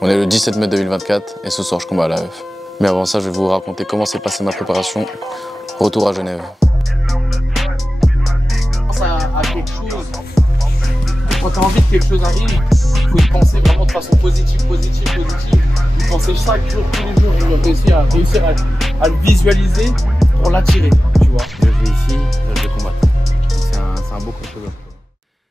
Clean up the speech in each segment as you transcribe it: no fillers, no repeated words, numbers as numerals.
On est le 17 mai 2024 et ce soir je combats à l'AEF. Mais avant ça, je vais vous raconter comment s'est passée ma préparation. Retour à Genève. À quelque chose, quand tu as envie que quelque chose arrive, il faut y penser vraiment de façon positive. Y penser chaque jour, tous les jours, et réussir à le visualiser pour l'attirer, tu vois. Je vais ici, je vais combattre. C'est un beau contre-coup.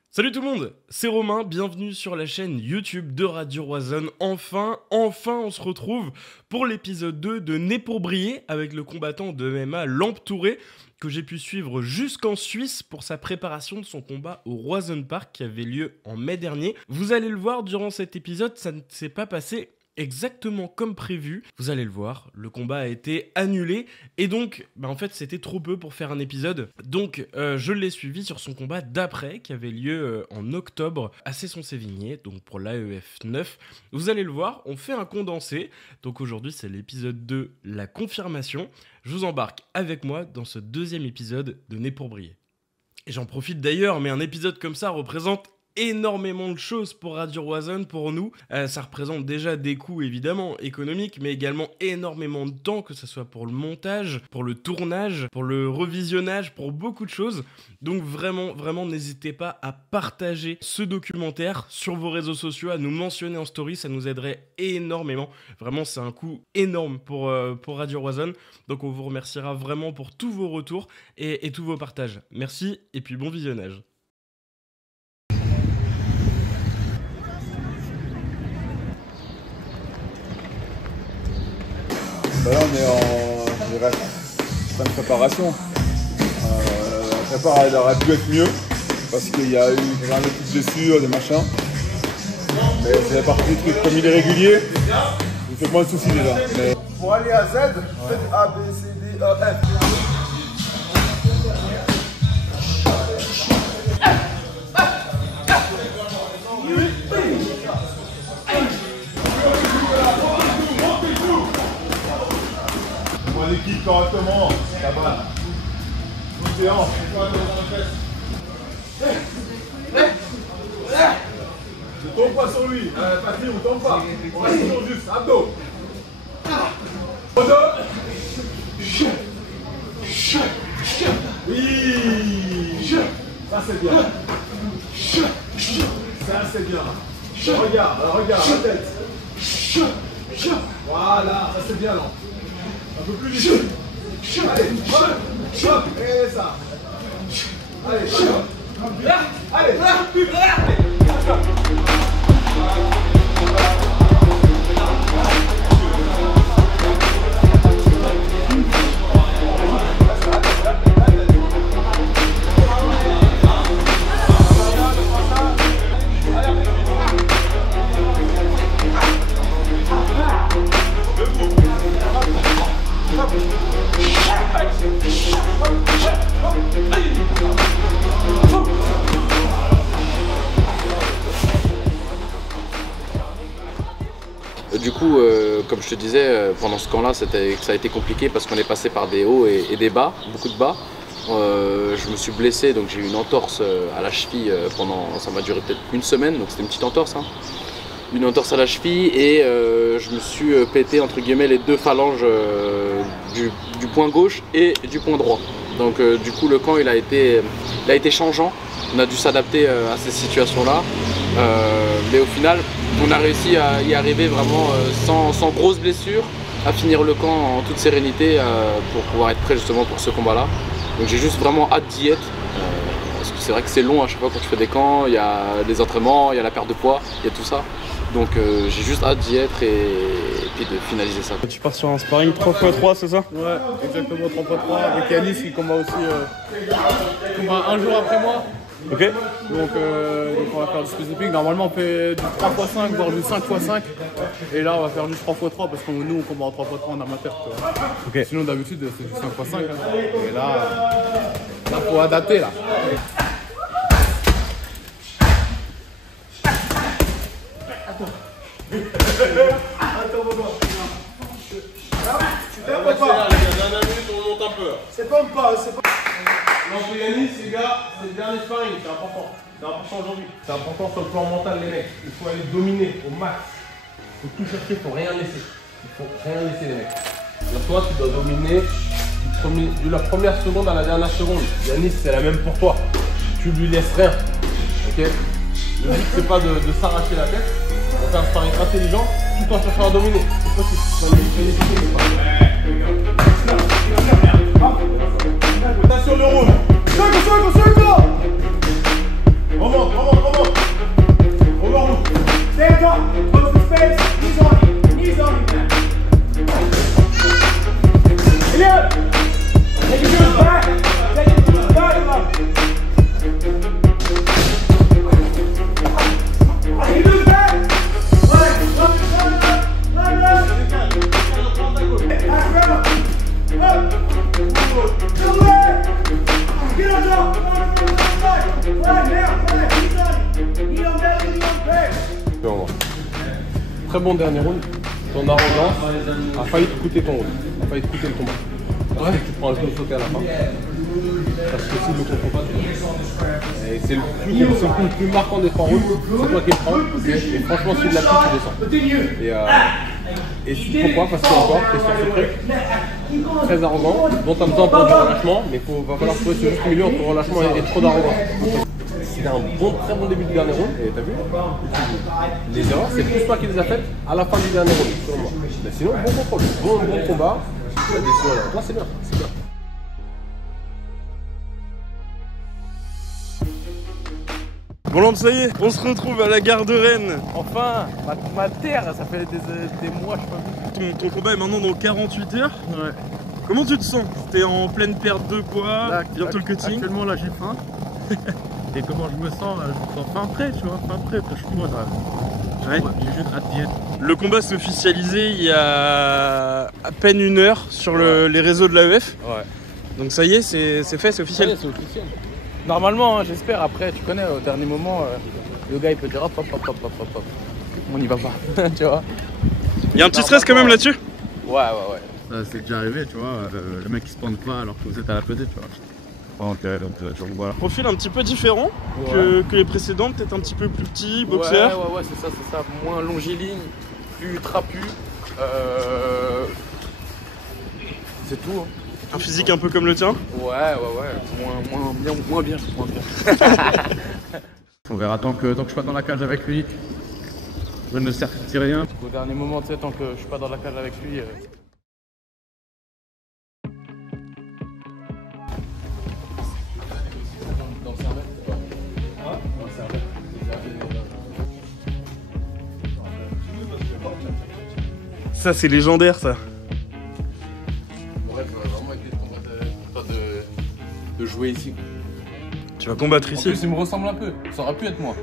Salut tout le monde, c'est Romain, bienvenue sur la chaîne YouTube de Radio Roison. Enfin, on se retrouve pour l'épisode 2 de Né pour briller avec le combattant de MMA Lamp Touré que j'ai pu suivre jusqu'en Suisse pour sa préparation de son combat au Roison Park qui avait lieu en mai dernier. Vous allez le voir durant cet épisode, ça ne s'est pas passé exactement comme prévu. Vous allez le voir, le combat a été annulé et donc en fait c'était trop peu pour faire un épisode. Donc je l'ai suivi sur son combat d'après qui avait lieu en octobre à Cesson-Sévigné, donc pour l'AEF 9. Vous allez le voir, on fait un condensé. Donc aujourd'hui c'est l'épisode 2, la confirmation. Je vous embarque avec moi dans ce deuxième épisode de Né pour briller. Et j'en profite d'ailleurs, mais un épisode comme ça représente énormément de choses pour Radio Roison, pour nous. Ça représente déjà des coûts évidemment économiques, mais également énormément de temps, que ce soit pour le montage, pour le tournage, pour le revisionnage, pour beaucoup de choses. Donc vraiment n'hésitez pas à partager ce documentaire sur vos réseaux sociaux, à nous mentionner en story, ça nous aiderait énormément. Vraiment c'est un coût énorme pour Radio Roison. Donc on vous remerciera vraiment pour tous vos retours et tous vos partages. Merci et puis bon visionnage. Là, on est en fin de préparation. La prépa elle aurait pu être mieux parce qu'il y a eu plein de petites blessures, des machins. Mais c'est la partie du truc. Comme il est régulier, il fait moins de soucis déjà. Mais... Pour aller à Z, faites A, B, C, D, E, F. On équipe correctement, ça va. Tout hanches. Ne tombe pas sur lui. Patrick, on tombe pas. On reste toujours juste. Abdos. Oui. Ça c'est bien. Ça c'est bien. Regarde, la tête. Voilà, ça c'est bien là. Un peu plus vite. Allez, hop, et ça. Allez, Du coup, comme je te disais, pendant ce camp-là, ça a été compliqué parce qu'on est passé par des hauts et des bas, beaucoup de bas. Je me suis blessé, donc j'ai eu une entorse à la cheville ça m'a duré peut-être une semaine, donc c'était une petite entorse. Une entorse à la cheville et je me suis pété entre guillemets les deux phalanges du poing gauche et du poing droit. Donc du coup le camp il a été changeant, on a dû s'adapter à ces situations-là. Mais au final, on a réussi à y arriver vraiment sans grosses blessures, à finir le camp en toute sérénité pour pouvoir être prêt justement pour ce combat-là. Donc j'ai juste vraiment hâte d'y être, parce que c'est vrai que c'est long à chaque fois quand tu fais des camps, il y a les entraînements, il y a la perte de poids, il y a tout ça. Donc j'ai juste hâte d'y être et de finaliser ça. Tu pars sur un sparring 3x3, c'est ça? Ouais, exactement 3x3 avec Yanis qui combat aussi combat un jour après moi. Ok. Donc on va faire du spécifique. Normalement on fait du 3x5 voire du 5x5. Et là on va faire du 3x3 parce que nous on combat en 3x3 en amateur. Tu vois. Ok. Sinon d'habitude c'est du 5x5. Et là faut adapter là. C'est pas pas, c'est pas. L'Angélianis, les gars, c'est le dernier sparring, c'est important. C'est important aujourd'hui. C'est important sur le plan mental, les mecs. Il faut aller dominer au max. faut tout chercher, faut rien laisser. Il faut rien laisser les mecs. Là, toi, tu dois dominer de la première seconde à la dernière seconde. Yanis, c'est la même pour toi. Tu lui laisses rien. Ok? Le but, c'est pas de s'arracher la tête. On fait un sparring intelligent tout en cherchant à dominer. C'est possible. Attention le roule. Remonte. Remonte. Stand up. Close the space. Knees on him. Knees on him now. Elliot. Take your shoes back. Take your shoes back. You do that. Très bon dernier round. Ton arrogance a failli te coûter ton round, a failli te coûter le combat. Parce que tu prends un genou sauté à la fin. Parce que s'il ne le comprend pas, et c'est le coup le plus marquant des 3 rounds, c'est toi qui le prends. Et franchement, s'il l'a pris, tu descends. Et pourquoi? Parce que encore, t'es sur ce truc très arrogant, dont tu as besoin pour du relâchement, mais il va falloir trouver ce juste milieu entre relâchement et trop d'arrogance. C'était un très bon début du dernier round, et t'as vu? Les erreurs, c'est plus toi qui les as faites à la fin du dernier round, selon moi. Mais sinon, bon contrôle, bon combat. La décision là, c'est bien, c'est bien. Bon Lamp, ça y est, on se retrouve à la gare de Rennes. Enfin, ma terre, ça fait des mois, je sais pas. Ton combat est maintenant dans 48 heures. Ouais. Comment tu te sens? T'es en pleine perte de poids, Là, bientôt le cutting. Actuellement, là, j'ai faim. Et comment je me sens? Là, je me sens fin prêt, tu vois, fin prêt, franchement. Ouais. J'ai juste hâte d'y être. Le combat s'est officialisé il y a à peine 1 heure sur les réseaux de l'AEF. Ouais. Donc ça y est, c'est fait, c'est officiel. C'est officiel. Normalement, hein, j'espère, après, tu connais, au dernier moment, le gars il peut dire hop. On n'y va pas, tu vois. Il y a un petit stress quand même là-dessus? Ouais. C'est déjà arrivé, tu vois, le mec il se pente pas alors que vous êtes à la pesée, tu vois. Donc voilà. Profil un petit peu différent que les précédentes, peut-être un petit peu plus petit, boxeur. Ouais, c'est ça. Moins longiligne, plus trapu. C'est tout. Hein. Un physique un peu comme le tien? Ouais. Moins bien. On verra tant que je suis pas dans la cage avec lui. Je ne certifie rien. Au dernier moment, tu sais, tant que je suis pas dans la cage avec lui. Ça c'est légendaire ça. Mon rêve, vraiment été de jouer ici. Tu vas combattre En ici. plus, il me ressemble un peu. Ça aurait pu être moi.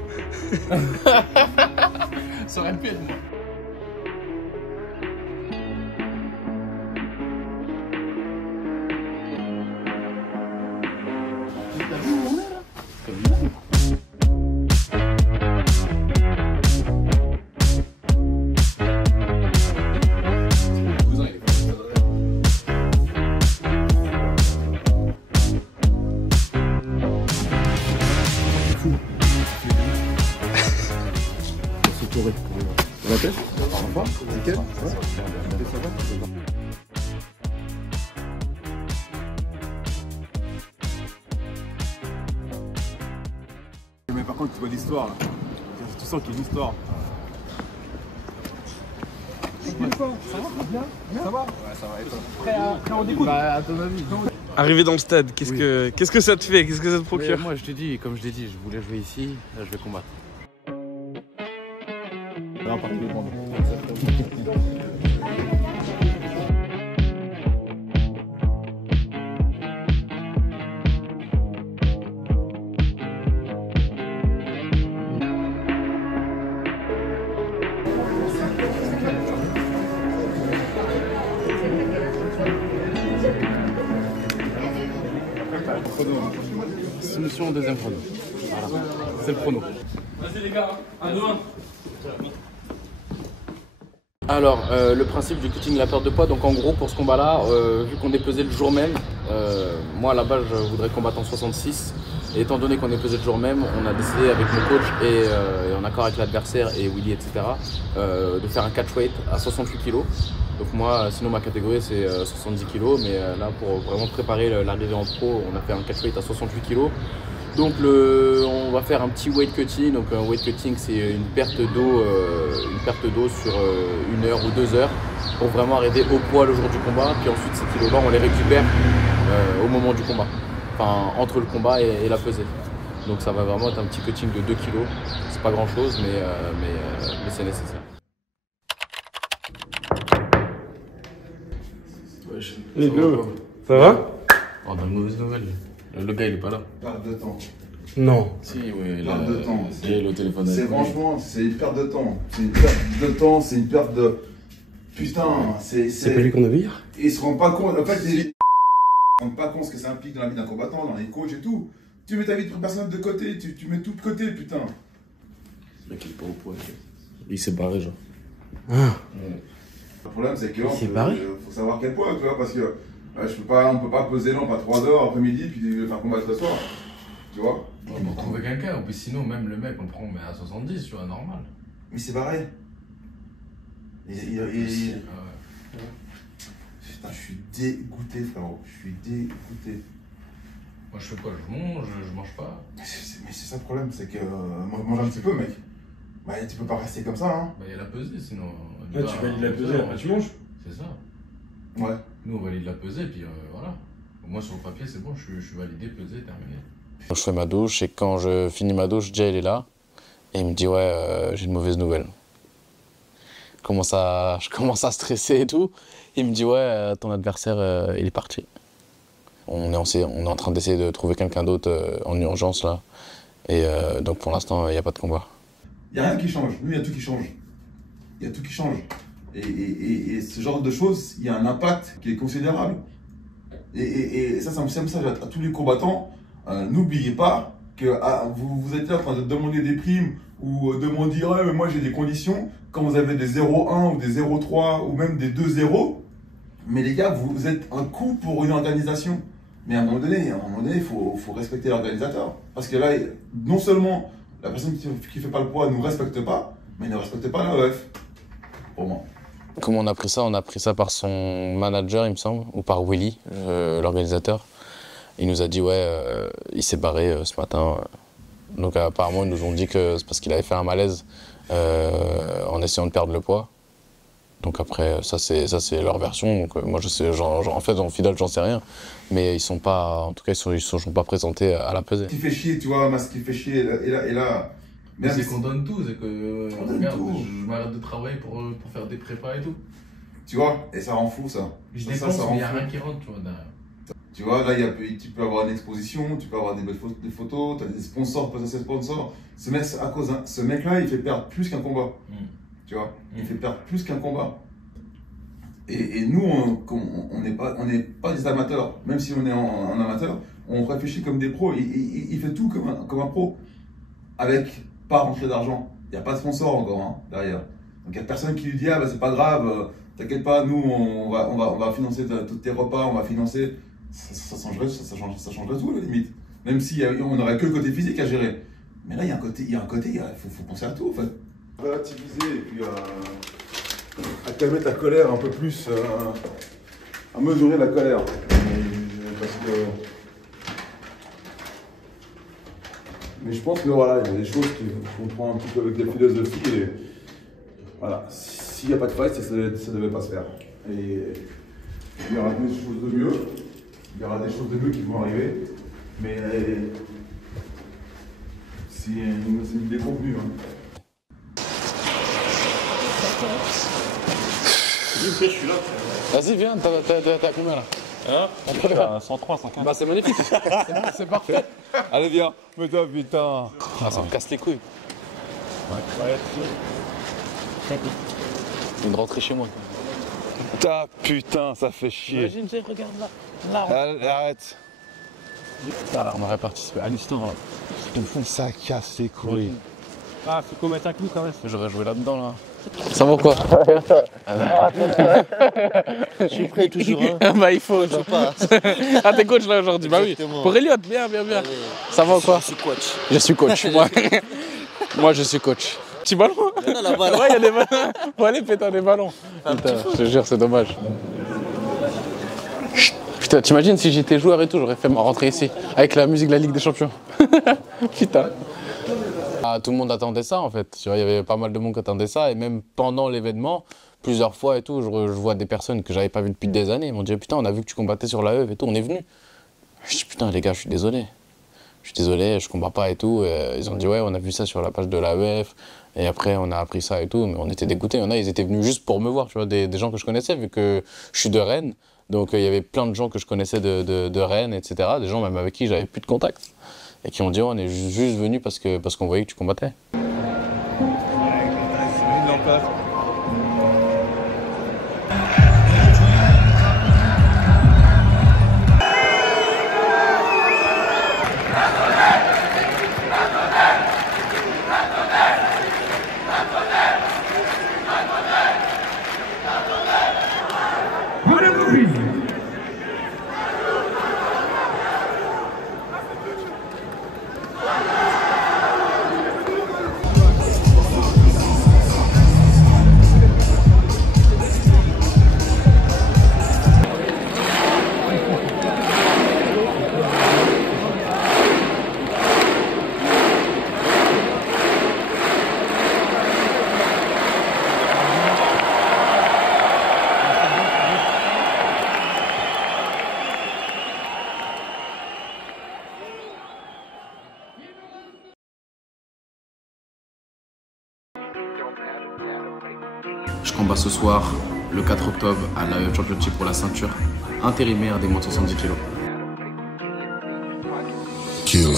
Ça aurait pu être moi. Mais par contre, tu vois l'histoire là. Tu sens qu'il y a une histoire. Ça va? Ouais, ça va. Et toi? Prêt en découdre? Bah, à ton avis. Arrivé dans le stade, qu'est-ce que ça te fait? Qu'est-ce que ça te procure? Moi, je te dis, comme je l'ai dit, je voulais jouer ici, là, je vais combattre. Là, partout le monde. Soumission au deuxième chrono. Voilà, c'est le chrono. Vas-y les gars, 1-2-1. Alors, le principe du cutting, la perte de poids, donc en gros pour ce combat-là, vu qu'on est pesé le jour même, moi à la base je voudrais combattre en 66. Et étant donné qu'on est pesé le jour même, on a décidé avec mon coach et en accord avec l'adversaire et Willy, etc., de faire un catchweight à 68 kg. Donc moi, sinon ma catégorie c'est 70 kg, mais là pour vraiment préparer l'arrivée en pro, on a fait un catchweight à 68 kg. Donc on va faire un petit weight cutting. Donc un weight cutting c'est une perte d'eau sur 1 heure ou 2 heures pour vraiment arriver au poids le jour du combat. Puis ensuite ces kilos-là on les récupère au moment du combat, enfin entre le combat et la pesée. Donc ça va vraiment être un petit cutting de 2 kg. C'est pas grand chose mais c'est nécessaire. Les deux. Ça va? On a une mauvaise nouvelle. Le gars il est pas là. Perte de temps. Non. Si, oui, Perte de temps. J'ai le téléphone. C'est franchement, c'est une perte de temps. C'est une perte de temps, c'est une perte de. Putain, C'est pas lui qu'on avait hier? Ils se rendent pas compte. En fait, ils se rendent pas compte ce que ça implique dans la vie d'un combattant, dans les coachs et tout. Tu mets ta vie de personnel de côté, tu mets tout de côté, putain. Le mec il est pas au point. Il s'est barré, genre. Ah. Le problème, c'est que là, C'est pareil. faut savoir quel poids, tu vois, parce que on peut pas poser non, pas 3 heures après-midi, puis le faire combattre le soir. Tu vois? On peut trouver quelqu'un, puis sinon, même le mec, on le prend mais à 70, tu vois, normal. Mais c'est pareil. Putain, je suis dégoûté, frérot. Je suis dégoûté. Moi, je fais quoi? Je mange pas. Mais c'est ça le problème, c'est que moi, je mange un petit peu, mec. Bah, tu peux pas rester comme ça, hein. Bah, il y a la pesée, sinon. Ah, tu valides la pesée, après tu manges? C'est ça. Ouais. Nous, on valide la pesée, puis voilà. Moi, sur le papier, c'est bon, je suis validé, pesé, terminé. Je fais ma douche et quand je finis ma douche, Jay il est là et il me dit ouais j'ai une mauvaise nouvelle. Je commence à stresser et tout. Il me dit ouais ton adversaire il est parti. On est en train d'essayer de trouver quelqu'un d'autre en urgence là et donc pour l'instant il n'y a pas de combat. Il n'y a rien qui change. Nous, il y a tout qui change. Il y a tout qui change. Et ce genre de choses, il y a un impact qui est considérable. Et ça me sert à tous les combattants. N'oubliez pas que vous êtes là en train de demander des primes ou demander ouais, mais moi j'ai des conditions. Quand vous avez des 0,1 ou des 0,3 ou même des 2,0, mais les gars, vous êtes un coût pour une organisation. Mais à un moment donné, il faut respecter l'organisateur. Parce que là, non seulement la personne qui fait pas le poids ne nous respecte pas, mais ne respecte pas l'AEF. Pour moi. Comment on a pris ça? On a pris ça par son manager, il me semble, ou par Willy, l'organisateur. Il nous a dit ouais, il s'est barré ce matin. Donc apparemment ils nous ont dit que c'est parce qu'il avait fait un malaise en essayant de perdre le poids. Donc après ça c'est leur version. Donc moi je sais, en fait en finale j'en sais rien. Mais ils sont pas, en tout cas ils sont pas présentés à la pesée. Ce qui fait chier, tu vois, ce qui fait chier et là. Mais c'est qu'on donne tout, c'est que regarde, tout. je m'arrête de travailler pour faire des prépas et tout. Tu vois, et ça rend fou ça. Je ça, dépense, ça mais il n'y a rend fou. rien qui rentre, tu vois, derrière. Tu vois, là, tu peux avoir une exposition, tu peux avoir des belles photos, tu as des sponsors, potentiels sponsors. Ce mec-là, il fait perdre plus qu'un combat. Tu vois, il fait perdre plus qu'un combat. Et nous, on n'est pas des amateurs. Même si on est en amateur, on réfléchit comme des pros. Il fait tout comme un pro. Avec pas rentrée d'argent. Il n'y a pas de sponsor encore hein, derrière. Donc il n'y a personne qui lui dit ah bah c'est pas grave, t'inquiète pas, nous on va financer tous tes repas, on va financer. Ça changerait tout à la limite. Même si on n'aurait que le côté physique à gérer. Mais là il y a un côté, il faut penser à tout en fait. Relativiser et puis à calmer ta colère un peu plus, à mesurer la colère. Parce que. Mais je pense que voilà, il y a des choses qu'on prend un petit peu avec la philosophie et voilà, s'il n'y a pas de fight, ça ne devait pas se faire. Et il y aura des choses de mieux, qui vont arriver, mais c'est une idée convenue. Hein. Je suis là. Vas-y viens, t'as combien là? Hein 103, 115. Bah c'est magnifique. C'est parfait. Allez, viens, mets-toi, putain. Ah, ça me casse les couilles. Ouais. C'est une rentrée chez moi. Ta putain, ça fait chier. Imagine, regarde là. Arrête. On aurait participé à l'histoire. Ça casse les couilles. Ah, faut qu'on mette un clou quand même. J'aurais joué là-dedans là. Ça va ou quoi? Je suis prêt toujours. Hein. Bah il faut. Je pas. Ah t'es coach là aujourd'hui, bah oui. Exactement. Pour Elliot, bien. Ça va ou quoi? Je suis coach. Je suis coach, moi. Moi je suis coach. Petit ballon? Non, la balle. Ouais, il y a des ballons. Faut aller péter des ballons. Putain, je te jure, c'est dommage. Putain, t'imagines si j'étais joueur et tout, j'aurais fait ma rentrée ici, avec la musique de la Ligue des Champions. Putain. Ah, tout le monde attendait ça en fait. Tu vois, il y avait pas mal de monde qui attendait ça, et même pendant l'événement, plusieurs fois et tout, je vois des personnes que j'avais pas vues depuis des années. Ils m'ont dit putain, on a vu que tu combattais sur l'AEF et tout, on est venu. Je dis putain les gars, je suis désolé. Je combats pas et tout. Et ils ont dit ouais, on a vu ça sur la page de l'AEF. Et après, on a appris ça et tout, mais on était dégoûtés. Il y en a, ils étaient venus juste pour me voir, tu vois, des gens que je connaissais, vu que je suis de Rennes. Donc il y avait plein de gens que je connaissais de Rennes, etc. Des gens même avec qui j'avais plus de contact. Et qui ont dit, oh, on est juste venus parce qu'on voyait que tu combattais. Je combats ce soir, le 4 octobre, à l'AEF Championship pour la ceinture intérimaire des moins de 70 kg. Killer.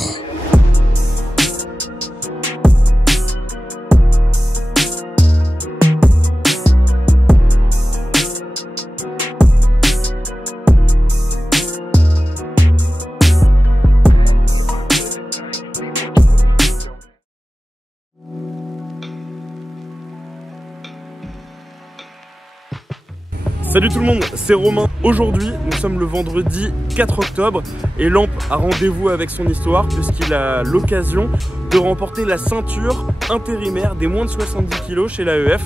Salut tout le monde, c'est Romain. Aujourd'hui, nous sommes le vendredi 4 octobre et Lamp a rendez-vous avec son histoire puisqu'il a l'occasion de remporter la ceinture intérimaire des moins de 70 kg chez l'AEF.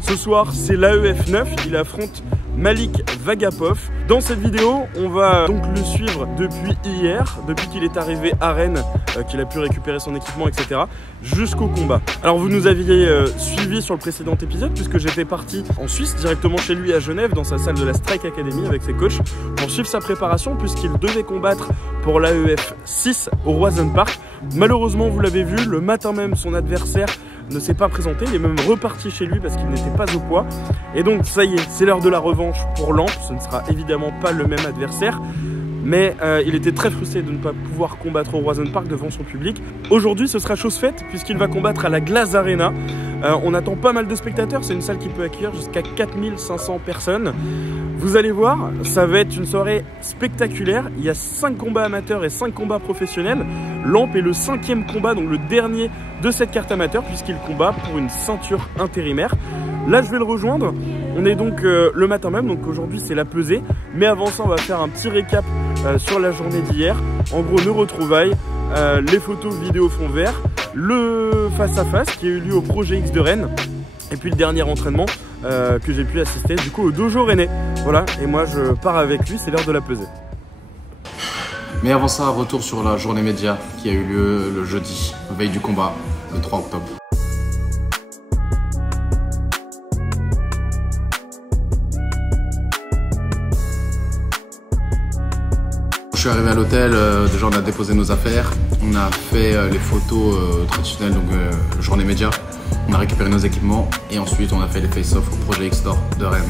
Ce soir, c'est l'AEF 9, il affronte Malik Vagapov. Dans cette vidéo, on va donc le suivre depuis hier, depuis qu'il est arrivé à Rennes, qu'il a pu récupérer son équipement, etc., jusqu'au combat. Alors vous nous aviez suivi sur le précédent épisode, puisque j'étais parti en Suisse, directement chez lui à Genève, dans sa salle de la Strike Academy avec ses coachs, pour suivre sa préparation, puisqu'il devait combattre pour l'AEF 6 au Roison Park. Malheureusement, vous l'avez vu, le matin même, son adversaire ne s'est pas présenté, il est même reparti chez lui parce qu'il n'était pas au poids. Et donc ça y est, c'est l'heure de la revanche pour Lamp. Ce ne sera évidemment pas le même adversaire, mais il était très frustré de ne pas pouvoir combattre au Roison Park devant son public. Aujourd'hui, ce sera chose faite puisqu'il va combattre à la Glace Arena. On attend pas mal de spectateurs, c'est une salle qui peut accueillir jusqu'à 4500 personnes. Vous allez voir, ça va être une soirée spectaculaire. Il y a 5 combats amateurs et 5 combats professionnels. Lamp est le 5e combat, donc le dernier de cette carte amateur, puisqu'il combat pour une ceinture intérimaire. Là, je vais le rejoindre. On est donc le matin même, donc aujourd'hui c'est la pesée. Mais avant ça, on va faire un petit récap sur la journée d'hier. En gros, nos retrouvailles, les photos, vidéos fond vert, le face-à-face qui a eu lieu au Projet X de Rennes. Et puis le dernier entraînement que j'ai pu assister du coup au dojo rennais. Voilà, et moi je pars avec lui, c'est l'heure de la pesée. Mais avant ça, retour sur la journée média qui a eu lieu le jeudi, veille du combat, le 3 octobre. Je suis arrivé à l'hôtel, déjà on a déposé nos affaires, on a fait les photos traditionnelles, donc journée média. On a récupéré nos équipements et ensuite on a fait les face-off au Projet X Store de Rennes.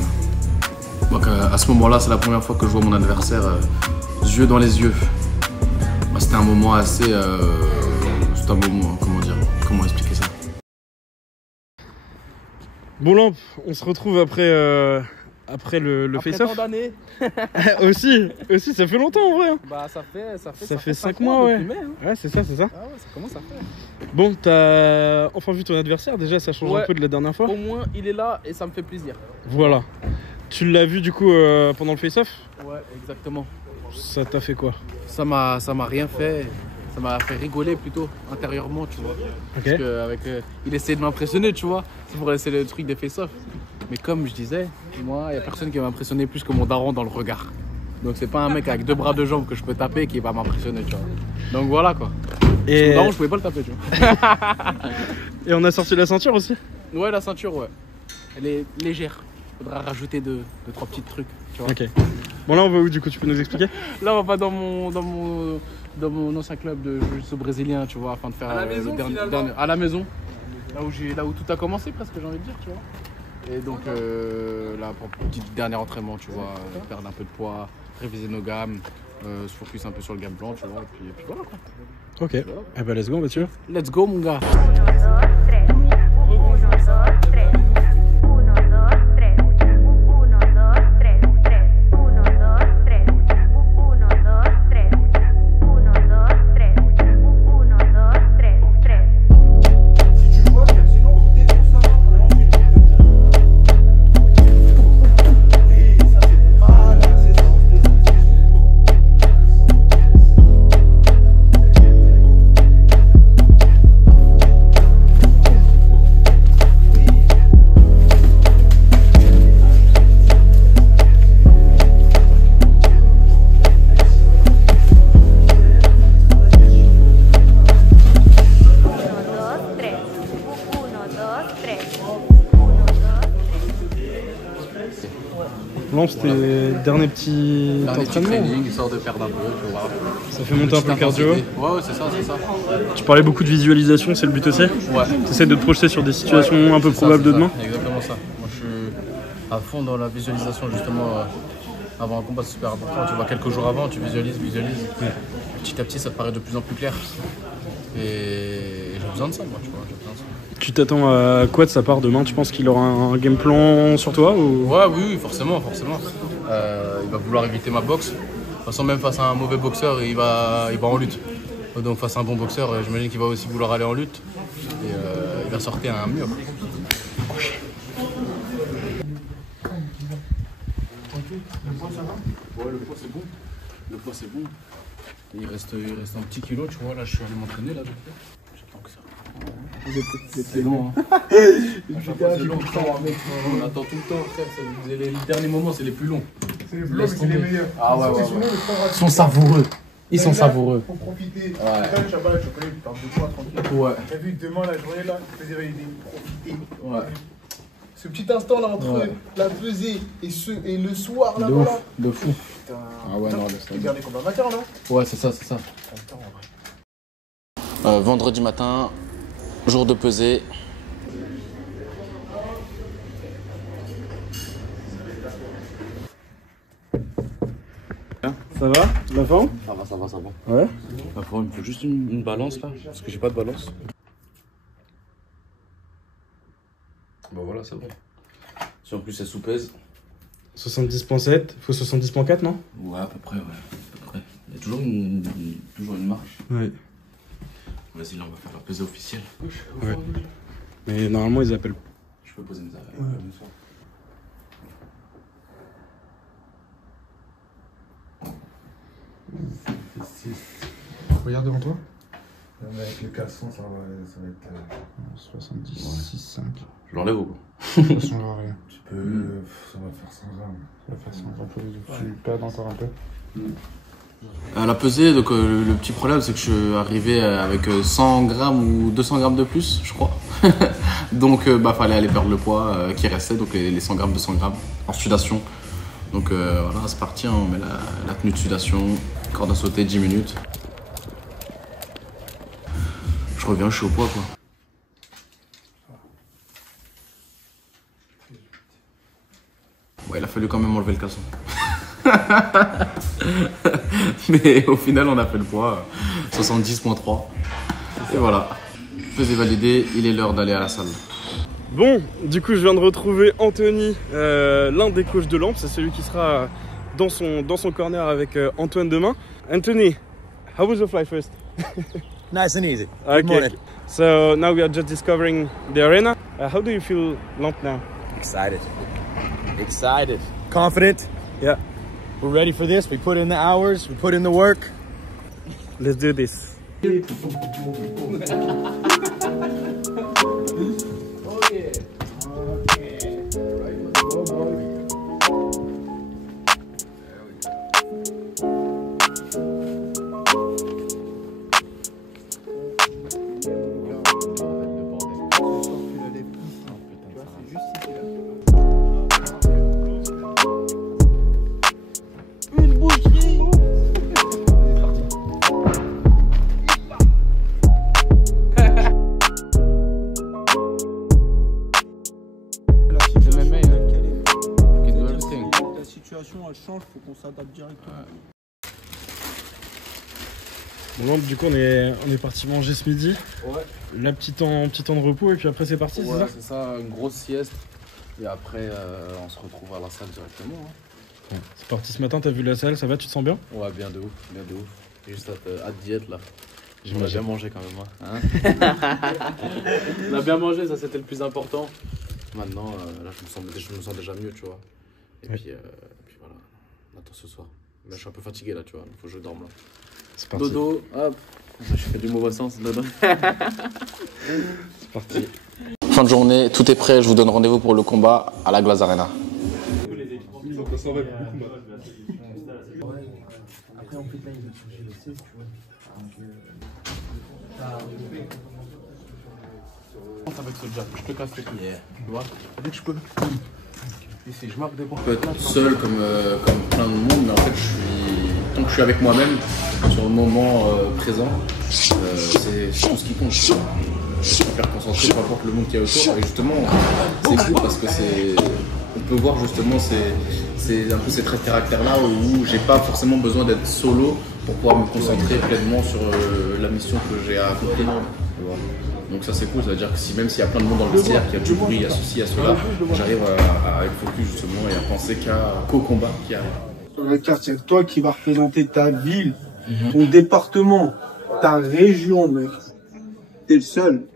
Donc à ce moment-là, c'est la première fois que je vois mon adversaire yeux dans les yeux. C'était un moment assez... c'était un moment, comment expliquer ça? Bon Lamp, on se retrouve après après le Après face-off. tant d'années. aussi, ça fait longtemps en vrai. Hein. Bah ça fait 5 mois, ouais. depuis mai, hein. Ouais, c'est ça. Ah ouais, ça commence à faire. Bon, t'as enfin vu ton adversaire déjà, ça change un peu de la dernière fois. Au moins, il est là et ça me fait plaisir. Voilà. Tu l'as vu du coup pendant le face-off? Ouais, exactement. Ça t'a fait quoi? Ça m'a rien fait. Ça m'a fait rigoler plutôt intérieurement, tu vois. Ok. Parce que il essayait de m'impressionner, tu vois. C'est pour laisser le truc des face-off. Mais comme je disais, moi, il n'y a personne qui va m'impressionner plus que mon daron dans le regard. Donc c'est pas un mec avec 2 bras, 2 jambes que je peux taper qui va m'impressionner, tu vois. Donc voilà quoi. Et Mon daron, je pouvais pas le taper, tu vois. Et on a sorti la ceinture aussi? Ouais, la ceinture, ouais. Elle est légère. Faudra rajouter 2-3 petits trucs, tu vois. Ok. Bon là on va où du coup, tu peux nous expliquer? Là on va dans mon ancien club de jiu-jitsu brésilien, tu vois, afin de faire À la maison, finalement. à la maison. Là où tout a commencé presque, j'ai envie de dire, tu vois. Et donc là pour un petit dernier entraînement, tu vois, perdre un peu de poids, réviser nos gammes, se focus un peu sur le game plan, tu vois, et puis voilà quoi. Ok. Eh ben let's go Mathieu. Let's go mon gars. 1, 2, 3. Lance tes derniers petits entraînements. Training, histoire de perdre un peu, tu vois. Ça fait monter un peu le cardio. Ouais, c'est ça. Tu parlais beaucoup de visualisation, c'est le but aussi? Ouais. Tu essaies de te projeter sur des situations un peu probables de demain? Exactement ça. Moi je suis à fond dans la visualisation justement avant un combat, c'est super important. Tu vois quelques jours avant, tu visualises. Ouais. Petit à petit ça te paraît de plus en plus clair. Et j'ai besoin de ça moi, tu vois. Tu t'attends à quoi de sa part demain? Tu penses qu'il aura un game plan sur toi ou... Ouais, oui, forcément. Il va vouloir éviter ma boxe. De toute façon, même face à un mauvais boxeur, il va en lutte. Donc face à un bon boxeur, j'imagine qu'il va aussi vouloir aller en lutte. Et il va sortir un mur. Le poids ça va? Ouais, le poids c'est bon. Il reste un petit kilo, tu vois. Là, je suis allé m'entraîner là. C'est long, hein. C'est long, mec. On attend tout le temps, frère. Les derniers moments, c'est les plus longs. C'est les plus longs, mais c'est les meilleurs. Ah ouais. Ils sont savoureux. Ils sont savoureux. Faut profiter. Ouais. Quand tu vas là, tu connais, tu parles de poids tranquille. Ouais. T'as vu demain, la journée là, je faisais profiter. Ouais. Ce petit instant là entre la pesée et le soir là, De voilà. ouf, de fou. Putain. Ah ouais, non, Tu regardes les combats amateurs, non? Ouais, c'est ça. Vendredi matin, jour de pesée. Ça va? La forme? Ça va. Ouais. La forme, il me faut juste une balance là, parce que j'ai pas de balance. Bah voilà, c'est bon. Si en plus c'est sous-pèse. 70.7, il faut 70.4 non? Ouais, à peu près. Il y a toujours une marche. Ouais. Vas-y, là on va faire la pesée officielle. Ouais. Mais normalement ils appellent. Je peux poser mes affaires. Ouais. Regarde devant toi. Avec le caleçon, ça va être 70,5. Je l'enlève ou pas? Ça changera rien. Tu peux. Ça va faire 100 grammes. Ça va faire 100 grammes. Tu perds encore un peu. À la pesée, donc le petit problème c'est que je suis arrivé avec 100 grammes ou 200 grammes de plus, je crois. Donc fallait aller perdre le poids qui restait, donc les 100 grammes, 200 grammes en sudation. Donc voilà, c'est parti, on met la tenue de sudation, corde à sauter 10 minutes. Je reviens, je suis au poids quoi. Ouais, il a fallu quand même enlever le caleçon. Mais au final, on a fait le poids, 70.3. Et voilà, pesée validée, il est l'heure d'aller à la salle. Bon, du coup je viens de retrouver Anthony, l'un des coachs de Lampe, c'est celui qui sera dans son corner avec Antoine demain. Anthony, how was your flight first? Nice and easy. Okay. Good morning. So now we are just discovering the arena. How do you feel Lampe now? Excited. Excited. Confident. Yeah. We're ready for this. We put in the hours. We put in the work. Let's do this. Elle change, faut qu'on s'adapte directement. Bon, du coup on est parti manger ce midi. Ouais. Là petit temps de repos et puis après c'est parti, Ouais, c'est ça? C'est ça, une grosse sieste. Et après on se retrouve à la salle directement. Hein. Ouais. C'est parti ce matin, t'as vu la salle, ça va, tu te sens bien? Ouais, bien de ouf, bien de ouf. Juste à diète là. On a bien mangé quand même. Hein. On a bien mangé, ça c'était le plus important. Maintenant, là je me sens déjà mieux, tu vois. Et puis voilà, on attend ce soir. Mais je suis un peu fatigué là, tu vois, il faut que je dorme là. C'est parti. Dodo, hop, je fais du mauvais sens, dodo. C'est parti. Fin de journée, tout est prêt, je vous donne rendez-vous pour le combat à la Glace Arena. Après, en plus, là, il va changer le 16, tu vois. Avec ce jab, je te casse les couilles. Tu vois, dès que je peux. Ici, je marque des points. Je peux être seul comme plein de monde, mais en fait, tant que je suis avec moi-même, sur le moment présent, c'est tout ce qui compte. Je suis hyper concentré, peu importe le monde qu'il y a autour. Et justement, c'est cool parce que on peut voir justement un peu ces traits de caractère-là où j'ai pas forcément besoin d'être solo pour pouvoir me concentrer pleinement sur la mission que j'ai à accomplir. Donc ça c'est cool, ça veut dire que même s'il y a plein de monde dans le vestiaire, qu'il y a du bruit, il y a ceci, il y a cela, j'arrive à être focus justement et à penser qu'au combat qui arrive. Regarde, c'est toi qui vas représenter ta ville, ton département, ta région, mec. T'es le seul.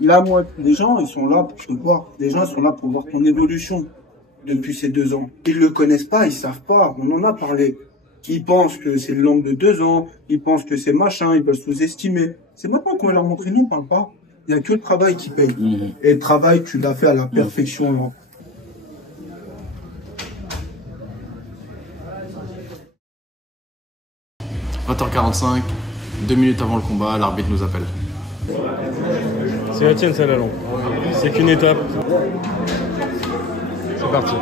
Là, moi, les gens, ils sont là pour te voir. Les gens, ils sont là pour voir ton évolution depuis ces 2 ans. Ils le connaissent pas, ils savent pas. On en a parlé. Ils pensent que c'est le Lampe de 2 ans, ils pensent que c'est machin, ils veulent sous-estimer. C'est maintenant qu'on va leur montrer, nous, on parle pas. Il y a que le travail qui paye. Et le travail, tu l'as fait à la perfection, là. – 20h45, 2 minutes avant le combat, l'arbitre nous appelle. C'est la tienne, celle-là, Lampe. C'est qu'une étape. C'est parti.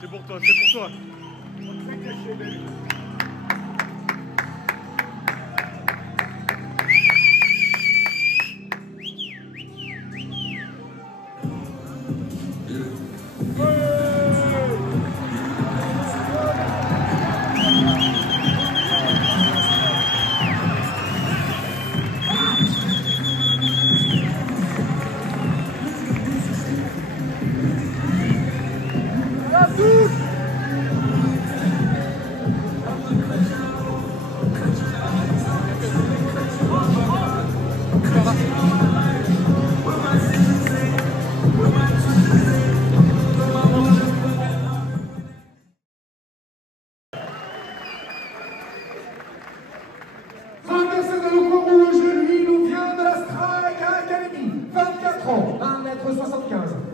C'est pour toi, c'est pour toi.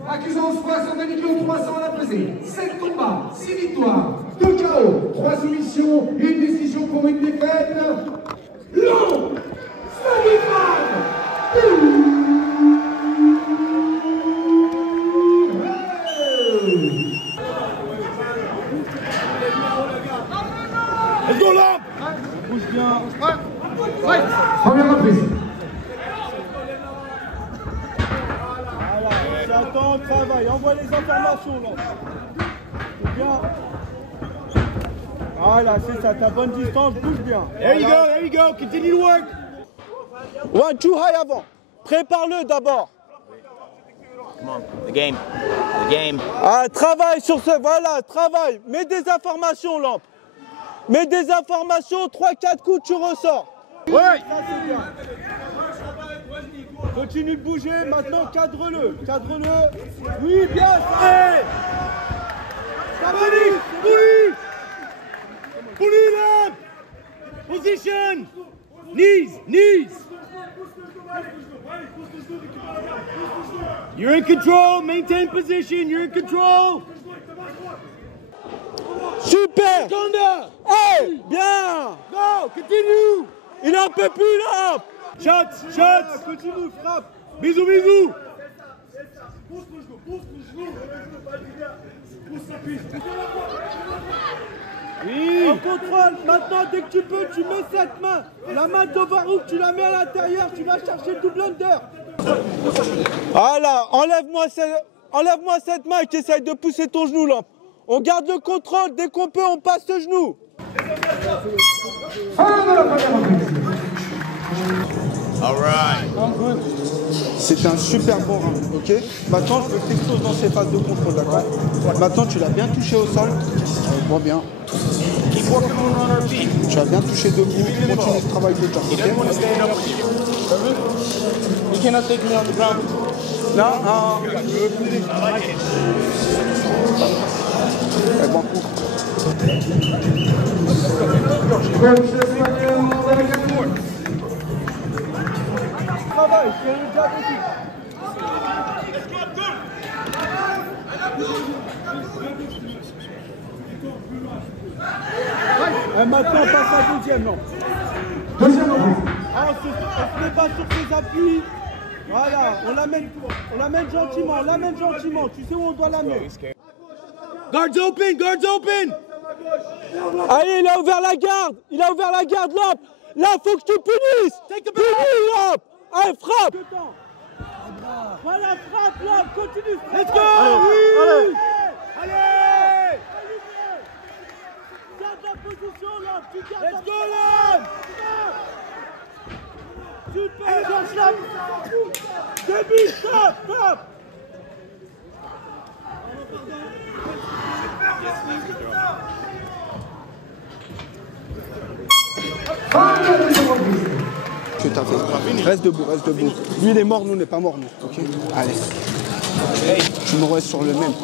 Accusant 62 kg 300 à la pesée. 7 combats, 6 victoires, 2 KO, 3 soumissions, une décision pour une défaite. Lampe Let's go Lampe. Bouge bien. Première reprise. attends, travaille, envoie les informations là. C'est bien. Voilà, c'est ça, ta bonne distance, bouge bien. There you go, continue to work. One, two, high avant. Prépare-le d'abord. Come on, the game. Ah, travaille sur ce, voilà, travaille. Mets des informations, Lampe. Mets des informations, 3-4 coups, tu ressors. Ouais. Ça, c'est bien. Continue de bouger, maintenant cadre-le. Oui, bien, ça. Stabilise, pull it up. Position. Knees. You're in control, maintain position, you're in control. Super. Hey, bien. Go, continue. Il en peut plus là. Shots. Continue, frappe. Bisous. Oui. En contrôle, maintenant dès que tu peux, tu mets cette main. La main d'Overhook, tu la mets à l'intérieur, tu vas chercher le double under. Voilà, enlève-moi cette main qui essaye de pousser ton genou, Lampe. On garde le contrôle, dès qu'on peut, on passe le genou. C'est un super bon round, ok? Maintenant, je veux que tu exploses dans ces phases de contrôle, d'accord? Maintenant, tu l'as bien touché au sol. Vois bien. Tu as bien touché debout. Continue ce travail de jump, ok? Non. Bon coup. Travail, c'est le jab aussi. Et maintenant, on passe à deuxième, non? Ah, on se met pas sur ses appuis. Voilà, on l'amène gentiment, tu sais où on doit l'amener. Guards open. Allez, il a ouvert la garde, Lampe. Là, faut que tu punisses. Punis, Lampe. Allez, frappe. Voilà, frappe, Lampe, continue. Let's go. Allez. Garde la position, Lampe, tu gardes. Let's go, Lampe. Super, Lampe. Début, frappe. Tu t'as fait. Reste debout. Lui il est mort, nous on n'est pas mort, nous. Ok. Allez. Tu me restes sur le même.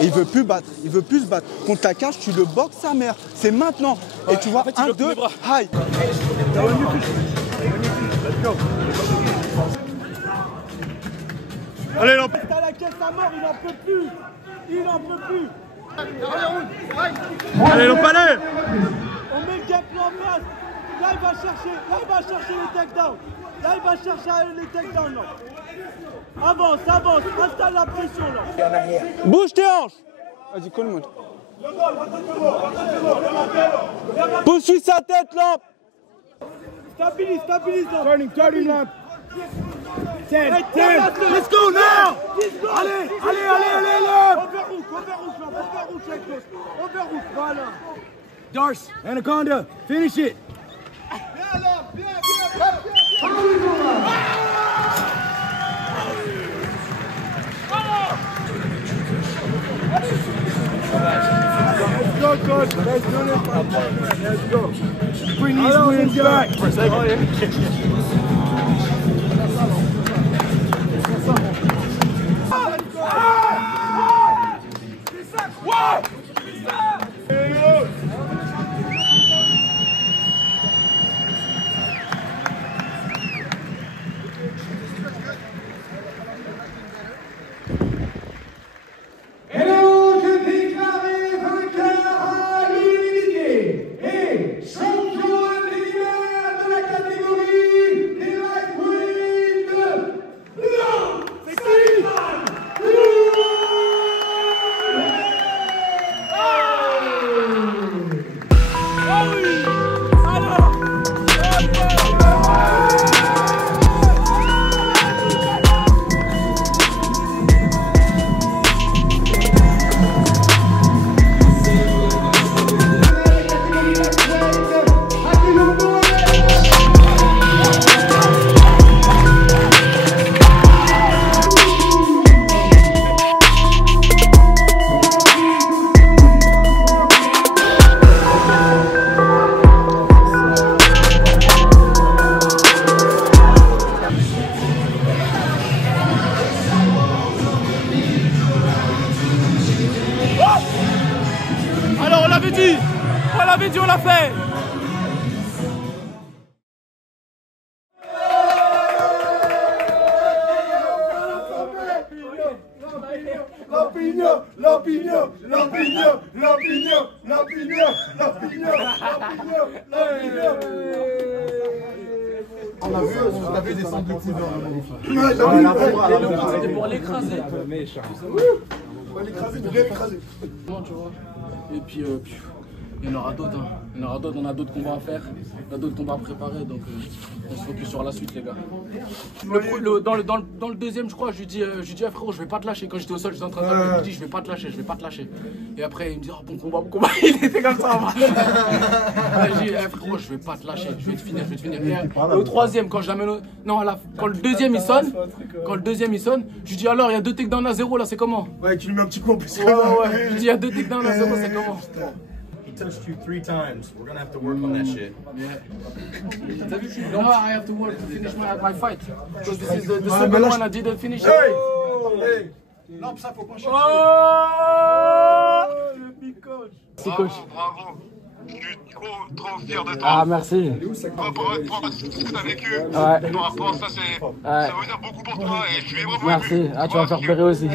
Et il veut plus se battre. Contre ta cage, tu le boxes sa mère. C'est maintenant. Et tu vois, 1, 2, high. Allez, Lampe. Reste à la caisse à mort, il en peut plus. Allez, Lampe, allez. On met le game plan en place. Là, il va chercher les takedowns. Avance, installe la pression, là. Bouge tes hanches. Vas-y, colle-moi. Poursuis sa tête, Lampe. Stabilise, Lampe. Turning, Lampe. 10. Let's go now. Allez, Lampe. Overhook, check this. Overhook, voilà. Darce, Anaconda, finish it. Bien. Let's go, coach. Let's do it. Let's go. Bring these wins back. What? Champion intérimaire de la catégorie des lightweight. dit. On l'avait dit, on l'a fait. On a vu des centres de couleurs. C'était pour l'écraser. Pour l'écraser, pour bien l'écraser. Et puis, il y en aura d'autres. Hein. Il y en aura d'autres, on a d'autres combats à faire. On a d'autres combats à préparer. Donc, on se focus sur la suite, les gars. Dans le deuxième, je crois, je lui dis ah, frérot, je vais pas te lâcher. Quand j'étais au sol, j'étais en train de taper. Je lui dis, je vais pas te lâcher, je vais pas te lâcher. Et après, il me dit, oh, bon combat. Il était comme ça. Je dis, frérot, je vais pas te lâcher. Je vais te finir. Et au troisième, quand je l'amène quand le deuxième il sonne, je lui dis, alors, il y a 2 takedowns à 0, là, c'est comment? Ouais, tu lui mets un petit coup en plus. Ouais. Je lui dis, il y a 2 takedowns à 0, c'est comment? He touched you 3 times. We're gonna have to work on that shit. No, I have to work to finish my fight. Because this is the second one I didn't finish. Hey! Non, ça faut pas chercher. Le big coach. Merci coach. Bravo. Je suis trop fier de toi. Ah, merci. Pour ce que tu as vécu, ouais. Ton rapport, ça veut dire beaucoup pour toi et je suis vraiment merci. ému. Ah, tu vas me faire pleurer aussi.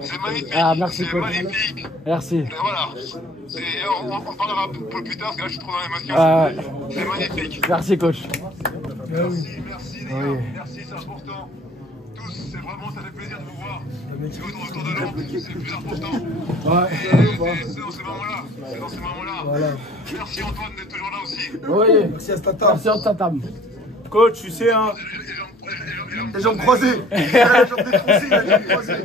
C'est magnifique. Ah, merci c'est coach. Magnifique. Merci. Et voilà. On parlera un peu plus tard parce que là je suis trop dans l'émotion. C'est magnifique. Merci coach. Merci les gars. Merci, c'est important. Tous, c'est vraiment, ça fait plaisir de vous voir. C'est autour de l'ombre, c'est le plus important. C'est dans ces moments-là. Voilà. Merci Antoine d'être toujours là aussi. Oui. Merci à Statam. Merci à Statam. Coach, tu sais, hein. Les jambes croisées. Les jambes défoncées, les jambes croisées.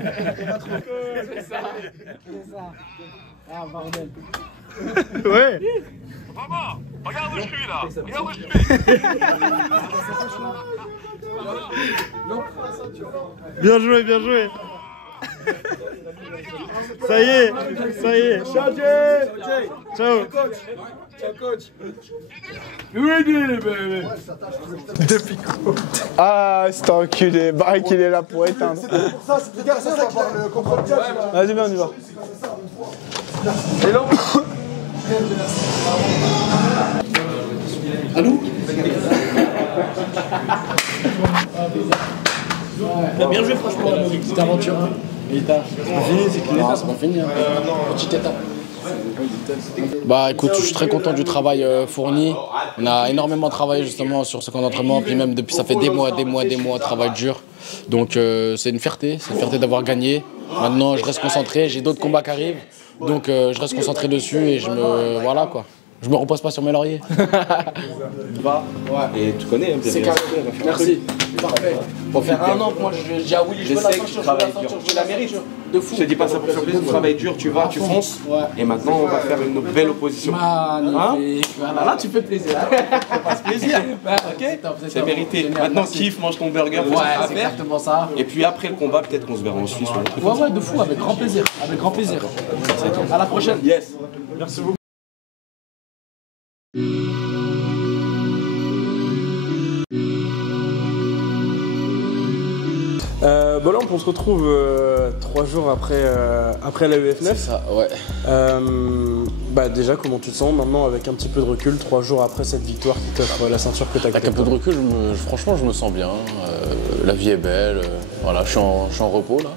C'est ça. Ah, bordel. Ouais. Maman, regarde où je suis là. Regarde où je suis. Bien joué. Ça y est. Ciao. Ciao coach. Ah, c'est un enculé. Barry qu'il est là pour éteindre. C'est pour ça, c'est ça, ça va voir le contrôle catch. Vas-y, viens, on y va. Et là À nous. Bien joué franchement, petite aventure. Hein. C'est pas fini, c'est pas fini. Petite étape. Bah écoute, je suis très content du travail fourni. On a énormément travaillé justement sur ce camp d'entraînement, puis même depuis ça fait des mois, travail dur. Donc c'est une fierté d'avoir gagné. Maintenant je reste concentré, j'ai d'autres combats qui arrivent. Donc je reste concentré dessus et je me repose pas sur mes lauriers. Et tu connais, c'est carré. Merci. Parfait. Pour faire un an que moi je dis à Willy, je veux la ceinture, je veux la mérite. De fou. Je te dis pas ça pour faire plaisir, tu travailles dur, tu vas, tu fonces. Et maintenant on va faire une belle opposition. Magnifique. Voilà, là tu fais plaisir. Ça passe plaisir. Ok. C'est mérité. Maintenant kiffe, mange ton burger. Ouais, c'est exactement ça. Et puis après le combat, peut-être qu'on se verra en Suisse. Ouais, de fou, avec grand plaisir. À la prochaine. Yes. Merci beaucoup. Bon, on se retrouve 3 jours après la UF9. C'est ça, ouais. Bah déjà, comment tu te sens maintenant avec un petit peu de recul, 3 jours après cette victoire qui t'offre la ceinture que tu as gagnée? Avec un peu de recul, franchement, je me sens bien. La vie est belle. Voilà, je suis en repos là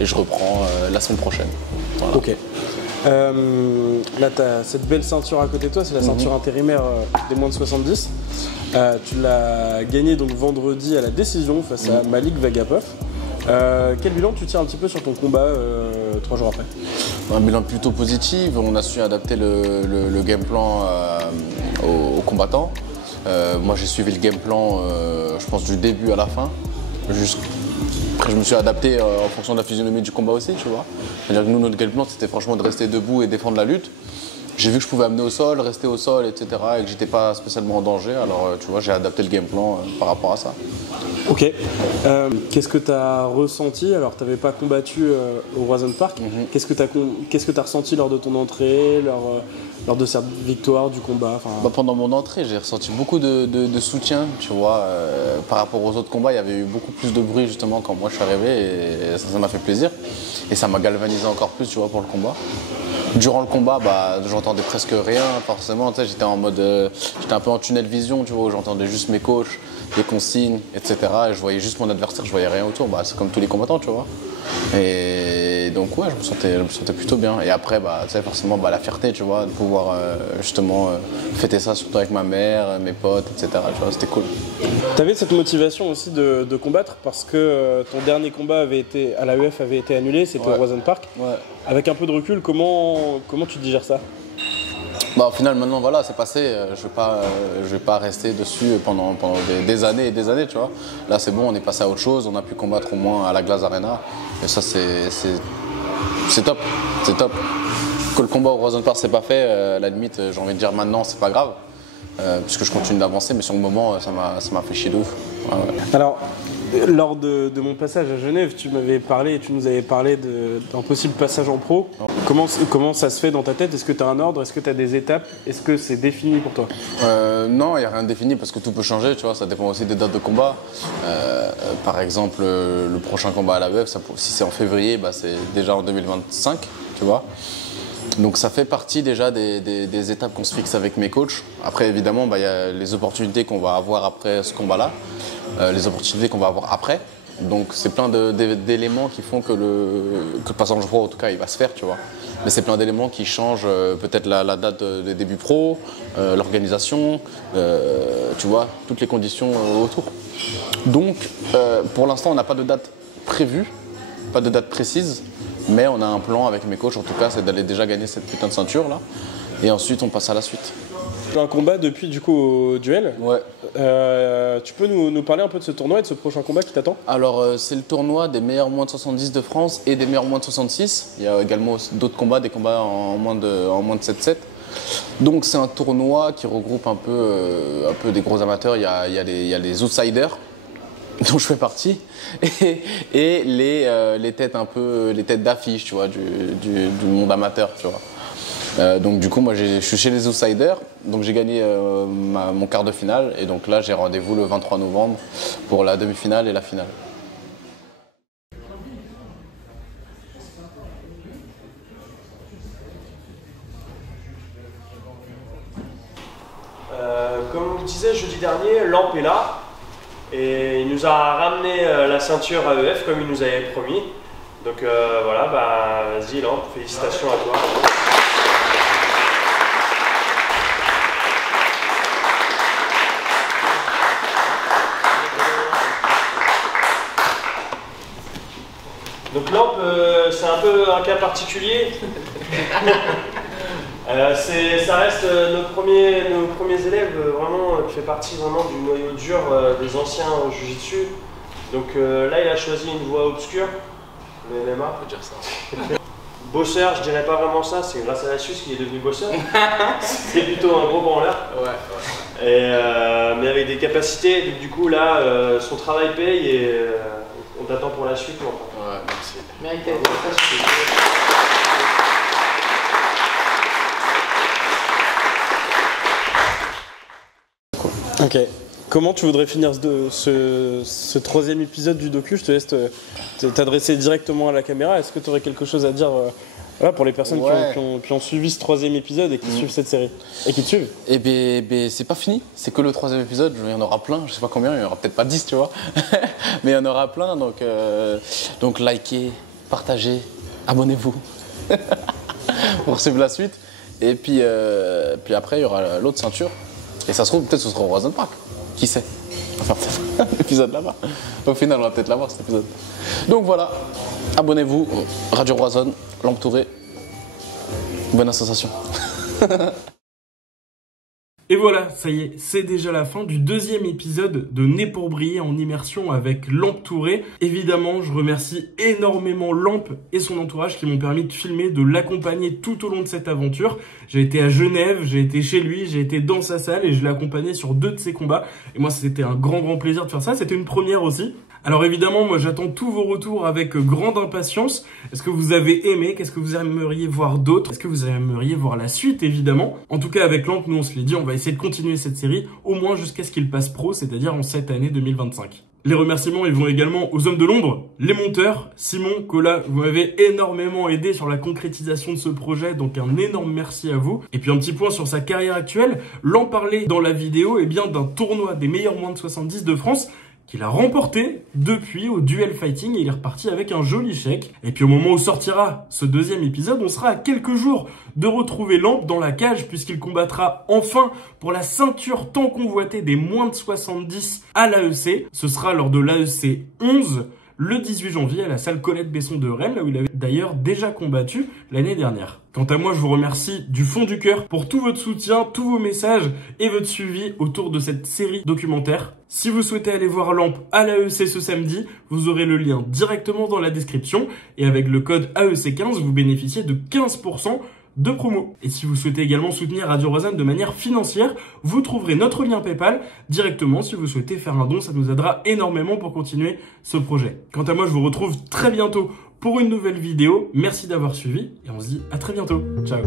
et je reprends la semaine prochaine. Voilà. Ok. Là, tu as cette belle ceinture à côté de toi, c'est la ceinture intérimaire des moins de 70. Tu l'as gagnée donc vendredi à la décision face à Malik Vagapov. Quel bilan tu tires un petit peu sur ton combat 3 jours après? Un bilan plutôt positif, on a su adapter le game plan aux combattants. Moi j'ai suivi le game plan je pense du début à la fin. Après je me suis adapté en fonction de la physionomie du combat aussi, tu vois. C'est-à-dire que nous notre game plan c'était franchement de rester debout et défendre la lutte. J'ai vu que je pouvais amener au sol, rester au sol, etc. et que j'étais pas spécialement en danger, alors tu vois, j'ai adapté le game plan par rapport à ça. Ok. Qu'est-ce que tu as ressenti? Alors, tu n'avais pas combattu au Roison Park. Qu'est-ce que tu as ressenti lors de ton entrée, lors de cette victoire, du combat? Pendant mon entrée, j'ai ressenti beaucoup de soutien, tu vois. Par rapport aux autres combats, il y avait eu beaucoup plus de bruit justement quand moi je suis arrivé et ça m'a fait plaisir. Et ça m'a galvanisé encore plus, tu vois, pour le combat. Durant le combat, j'entendais presque rien, forcément. Tu sais, j'étais en mode, j'étais un peu en tunnel vision, tu vois, où j'entendais juste mes coachs, les consignes, etc. Et je voyais juste mon adversaire, je voyais rien autour. C'est comme tous les combattants, tu vois. Et donc ouais, je me sentais plutôt bien. Et après, tu sais, forcément, la fierté, tu vois, de pouvoir justement fêter ça, surtout avec ma mère, mes potes, etc. Tu vois, c'était cool. T'avais cette motivation aussi de combattre parce que ton dernier combat à l'AEF avait été annulé, c'était au Roison Park. Ouais. Avec un peu de recul, comment tu digères ça? Au final, maintenant, voilà, c'est passé. Je vais pas rester dessus pendant des années et des années, tu vois. Là, c'est bon, on est passé à autre chose. On a pu combattre au moins à la Glass Arena. Et ça, c'est top. C'est top. Que le combat au Roison Park, c'est pas fait, à la limite, j'ai envie de dire maintenant, c'est pas grave. Puisque je continue d'avancer, mais sur le moment, ça m'a fait chier de ouf. Ouais. Alors, lors de mon passage à Genève, tu nous avais parlé d'un possible passage en pro. Comment ça se fait dans ta tête? Est-ce que tu as un ordre? Est-ce que tu as des étapes? Est-ce que c'est défini pour toi? Non, il n'y a rien de défini parce que tout peut changer, tu vois, ça dépend aussi des dates de combat. Par exemple, le prochain combat à la l'AEF, si c'est en février, c'est déjà en 2025, tu vois. Donc ça fait partie déjà des étapes qu'on se fixe avec mes coachs. Après, évidemment, y a les opportunités qu'on va avoir après ce combat-là, les opportunités qu'on va avoir après. Donc c'est plein d'éléments qui font que le passage en pro, en tout cas, il va se faire, tu vois. Mais c'est plein d'éléments qui changent peut-être la date de début pro, l'organisation, tu vois, toutes les conditions autour. Donc pour l'instant, on n'a pas de date prévue, pas de date précise. Mais on a un plan avec mes coachs, en tout cas, c'est d'aller déjà gagner cette putain de ceinture là. Et ensuite, on passe à la suite. Tu as un combat depuis du coup au duel. Ouais. Tu peux nous parler un peu de ce tournoi et de ce prochain combat qui t'attend? Alors, c'est le tournoi des meilleurs moins de 70 de France et des meilleurs moins de 66. Il y a également d'autres combats, des combats en moins de 7-7. Donc, c'est un tournoi qui regroupe un peu des gros amateurs. Il y a les outsiders, dont je fais partie, et les têtes d'affiche, tu vois, du monde amateur, tu vois. Donc du coup, moi je suis chez les outsiders, donc j'ai gagné mon quart de finale, et donc là j'ai rendez-vous le 23 novembre pour la demi-finale et la finale. Comme on le disait jeudi dernier, Lamp est là. Et il nous a ramené la ceinture AEF comme il nous avait promis. Donc voilà, vas-y Lamp, félicitations à toi. Donc Lamp, c'est un peu un cas particulier. Ça reste nos premiers élèves, vraiment, qui fait partie vraiment du noyau dur des anciens Jiu-Jitsu. Donc là, il a choisi une voie obscure, le MMA. On peut dire ça. Bosseur, je dirais pas vraiment ça, c'est grâce à la Suisse qu'il est devenu bosseur. C'est plutôt un gros branleur. Ouais. Mais avec des capacités, donc, du coup là, son travail paye et on t'attend pour la suite. Ouais, merci. Mérité. Ok. Comment tu voudrais finir ce troisième épisode du docu? Je te laisse t'adresser directement à la caméra. Est-ce que tu aurais quelque chose à dire pour les personnes qui ont suivi ce troisième épisode et qui suivent cette série et qui te suivent? Eh bien, c'est pas fini. C'est que le troisième épisode. Il y en aura plein. Je sais pas combien. Il y en aura peut-être pas 10, tu vois. Mais il y en aura plein. Donc likez, partagez, abonnez-vous pour suivre la suite. Et puis après, il y aura l'autre ceinture. Et ça se trouve, peut-être ce sera au Roison Park. Qui sait? Enfin, peut-être l'épisode là-bas. Au final, on va peut-être l'avoir cet épisode. Donc voilà, abonnez-vous, Radio Roison, Lamp Touré. Bonne association. Et voilà, ça y est, c'est déjà la fin du deuxième épisode de Né pour briller en immersion avec Lamp Touré. Évidemment, je remercie énormément Lamp et son entourage qui m'ont permis de filmer, de l'accompagner tout au long de cette aventure. J'ai été à Genève, j'ai été chez lui, j'ai été dans sa salle et je l'ai accompagné sur 2 de ses combats. Et moi, c'était un grand plaisir de faire ça. C'était une première aussi. Alors évidemment, moi j'attends tous vos retours avec grande impatience. Est-ce que vous avez aimé? Qu'est-ce que vous aimeriez voir d'autre? Est-ce que vous aimeriez voir la suite, évidemment? En tout cas, avec Lamp, nous on se l'est dit, on va essayer de continuer cette série, au moins jusqu'à ce qu'il passe pro, c'est-à-dire en cette année 2025. Les remerciements, ils vont également aux hommes de l'ombre, les monteurs, Simon, Cola, vous m'avez énormément aidé sur la concrétisation de ce projet, donc un énorme merci à vous. Et puis un petit point sur sa carrière actuelle, Lamp parlait dans la vidéo d'un tournoi des meilleurs moins de 70 de France, qu'il a remporté depuis au Duel Fighting et il est reparti avec un joli chèque. Et puis au moment où sortira ce deuxième épisode, on sera à quelques jours de retrouver Lamp dans la cage puisqu'il combattra enfin pour la ceinture tant convoitée des moins de 70 à l'AEC. Ce sera lors de l'AEC 11 le 18 janvier à la salle Colette Besson de Rennes, là où il avait d'ailleurs déjà combattu l'année dernière. Quant à moi, je vous remercie du fond du cœur pour tout votre soutien, tous vos messages et votre suivi autour de cette série documentaire. Si vous souhaitez aller voir Lamp à l'AEC ce samedi, vous aurez le lien directement dans la description et avec le code AEC15, vous bénéficiez de 15% de promo. Et si vous souhaitez également soutenir Radio Roisanne de manière financière, vous trouverez notre lien PayPal directement si vous souhaitez faire un don, ça nous aidera énormément pour continuer ce projet. Quant à moi, je vous retrouve très bientôt pour une nouvelle vidéo. Merci d'avoir suivi et on se dit à très bientôt. Ciao.